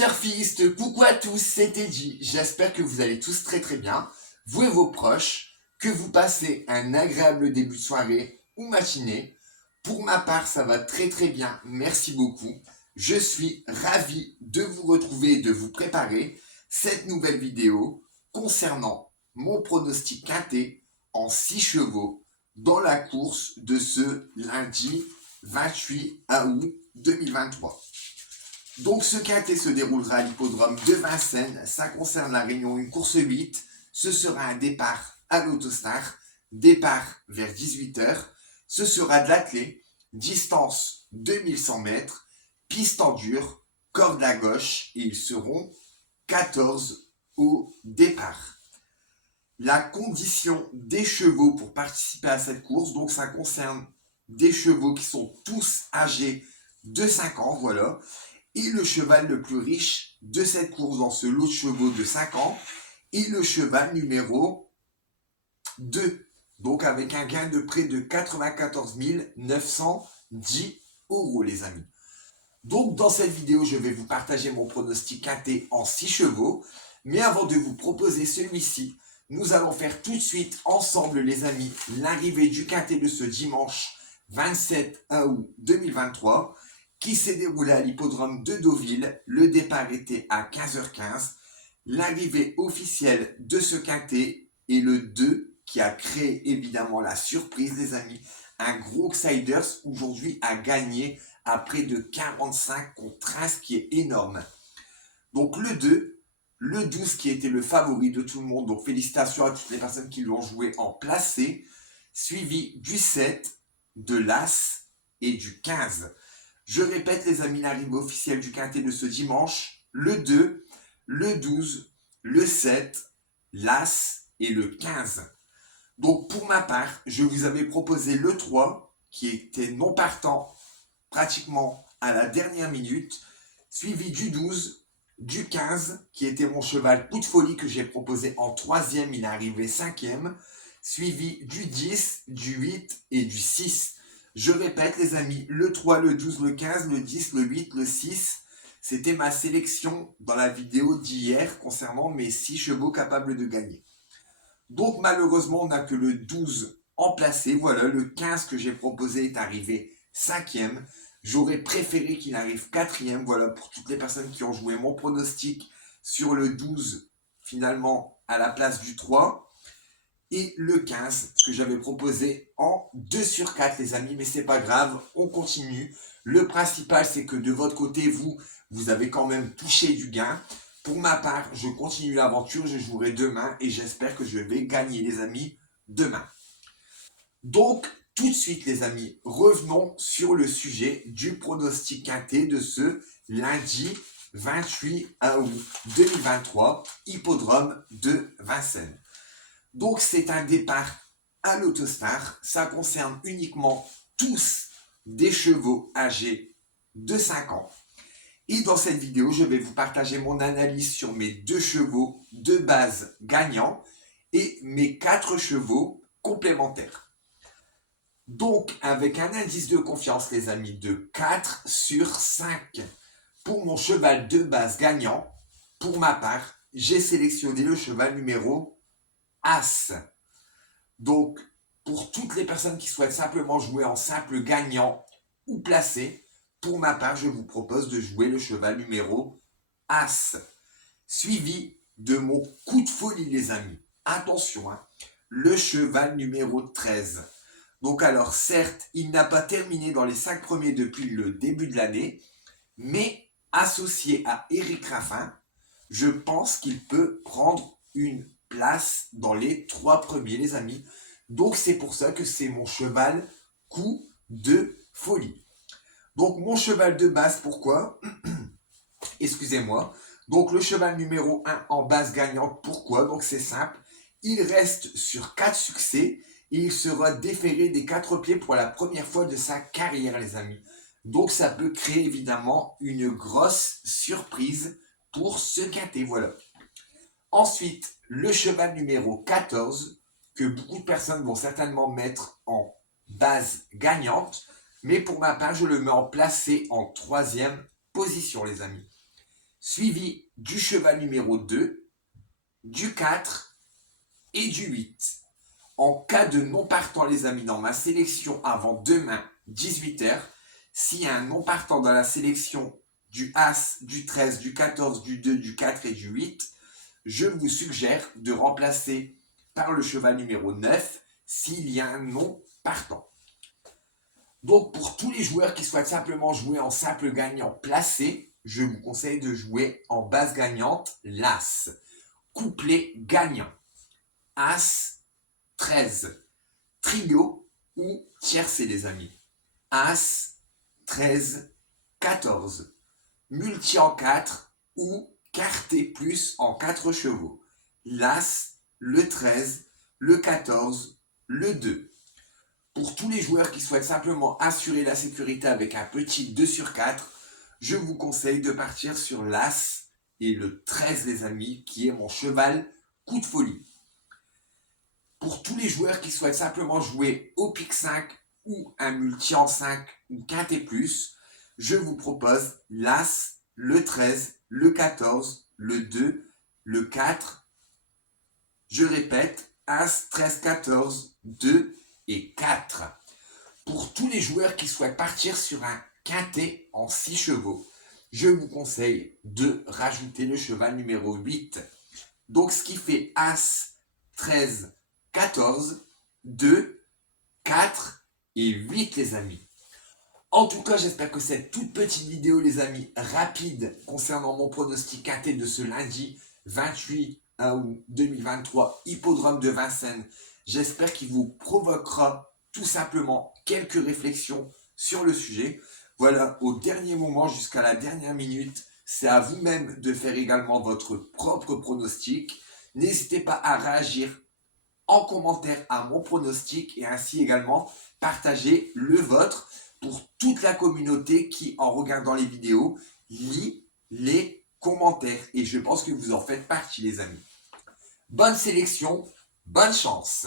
turfistes, coucou à tous, c'est Teddy. J'espère que vous allez tous très très bien, vous et vos proches, que vous passez un agréable début de soirée ou matinée. Pour ma part, ça va très très bien, merci beaucoup. Je suis ravi de vous retrouver et de vous préparer cette nouvelle vidéo concernant mon pronostic quinté en 6 chevaux dans la course de ce lundi 28 août 2023. Donc ce quintet se déroulera à l'hippodrome de Vincennes, ça concerne la Réunion, une course 8, ce sera un départ à l'Autostar, départ vers 18h, ce sera de l'attelé, distance 2100 mètres, piste en dur, corde à gauche et ils seront 14 au départ. La condition des chevaux pour participer à cette course, donc ça concerne des chevaux qui sont tous âgés de 5 ans, voilà, et le cheval le plus riche de cette course dans ce lot de chevaux de 5 ans est le cheval numéro 2, donc avec un gain de près de 94 910 € les amis. Donc dans cette vidéo, je vais vous partager mon pronostic quinté en 6 chevaux, mais avant de vous proposer celui-ci, nous allons faire tout de suite ensemble les amis l'arrivée du quinté de ce dimanche 27 août 2023 qui s'est déroulé à l'hippodrome de Deauville. Le départ était à 15h15. L'arrivée officielle de ce quintet est le 2 qui a créé évidemment la surprise les amis. Un gros Outsiders aujourd'hui a gagné à près de 45 contre 1, ce qui est énorme. Donc le 2, le 12 qui était le favori de tout le monde, donc félicitations à toutes les personnes qui l'ont joué en placé, suivi du 7, de l'As et du 15. Je répète les amis, l'arrivée officielle du quintet de ce dimanche, le 2, le 12, le 7, l'As et le 15. Donc pour ma part, je vous avais proposé le 3, qui était non partant pratiquement à la dernière minute, suivi du 12, du 15, qui était mon cheval coup de folie que j'ai proposé en 3e, il est arrivé 5e, suivi du 10, du 8 et du 6. Je répète les amis, le 3, le 12, le 15, le 10, le 8, le 6, c'était ma sélection dans la vidéo d'hier concernant mes 6 chevaux capables de gagner. Donc malheureusement, on n'a que le 12 en placé. Voilà, le 15 que j'ai proposé est arrivé 5e. J'aurais préféré qu'il arrive 4e. Voilà, pour toutes les personnes qui ont joué mon pronostic sur le 12, finalement, à la place du 3. Et le 15 que j'avais proposé en 2 sur 4 les amis, mais c'est pas grave, on continue. Le principal c'est que de votre côté, vous avez quand même touché du gain. Pour ma part, je continue l'aventure, je jouerai demain et j'espère que je vais gagner les amis demain. Donc tout de suite les amis, revenons sur le sujet du pronostic quinté de ce lundi 28 août 2023, hippodrome de Vincennes. Donc c'est un départ à l'Autostar, ça concerne uniquement tous des chevaux âgés de 5 ans. Et dans cette vidéo, je vais vous partager mon analyse sur mes 2 chevaux de base gagnants et mes 4 chevaux complémentaires. Donc avec un indice de confiance les amis de 4 sur 5 pour mon cheval de base gagnant, pour ma part, j'ai sélectionné le cheval numéro As. Donc, pour toutes les personnes qui souhaitent simplement jouer en simple gagnant ou placé, pour ma part, je vous propose de jouer le cheval numéro As, suivi de mon coup de folie, les amis. Attention, hein, le cheval numéro 13. Donc alors, certes, il n'a pas terminé dans les 5 premiers depuis le début de l'année, mais associé à Éric Raffin, je pense qu'il peut prendre une place dans les 3 premiers les amis. Donc c'est pour ça que c'est mon cheval coup de folie. Donc mon cheval de base, pourquoi? Excusez-moi. Donc le cheval numéro 1 en base gagnante, pourquoi? Donc c'est simple, il reste sur 4 succès et il sera déféré des 4 pieds pour la première fois de sa carrière les amis. Donc ça peut créer évidemment une grosse surprise pour ce quintet, voilà. Ensuite, le cheval numéro 14, que beaucoup de personnes vont certainement mettre en base gagnante, mais pour ma part, je le mets en placé en 3e position, les amis. suivi du cheval numéro 2, du 4 et du 8. En cas de non partant, les amis, dans ma sélection avant demain, 18h, s'il y a un non partant dans la sélection du As, du 13, du 14, du 2, du 4 et du 8, je vous suggère de remplacer par le cheval numéro 9 s'il y a un non partant. Donc pour tous les joueurs qui souhaitent simplement jouer en simple gagnant placé, je vous conseille de jouer en base gagnante l'As. Couplet gagnant. As 13. Trio ou tiercé les amis. As 13 14. Multi en 4 ou quarté plus en 4 chevaux. L'As, le 13, le 14, le 2. Pour tous les joueurs qui souhaitent simplement assurer la sécurité avec un petit 2 sur 4, je vous conseille de partir sur l'As et le 13 les amis, qui est mon cheval coup de folie. Pour tous les joueurs qui souhaitent simplement jouer au pic 5 ou un multi en 5 ou quinté plus, je vous propose l'As, le 13, le 14, le 2, le 4. Je répète, As, 13, 14, 2 et 4. Pour tous les joueurs qui souhaitent partir sur un quintet en 6 chevaux, je vous conseille de rajouter le cheval numéro 8. Donc ce qui fait As, 13, 14, 2, 4 et 8 les amis. En tout cas, j'espère que cette toute petite vidéo les amis, rapide concernant mon pronostic quintet de ce lundi 28 août 2023, hippodrome de Vincennes, j'espère qu'il vous provoquera tout simplement quelques réflexions sur le sujet. Voilà, au dernier moment, jusqu'à la dernière minute, c'est à vous-même de faire également votre propre pronostic. N'hésitez pas à réagir en commentaire à mon pronostic et ainsi également partager le vôtre pour toute la communauté qui, en regardant les vidéos, lit les commentaires. Et je pense que vous en faites partie, les amis. Bonne sélection, bonne chance!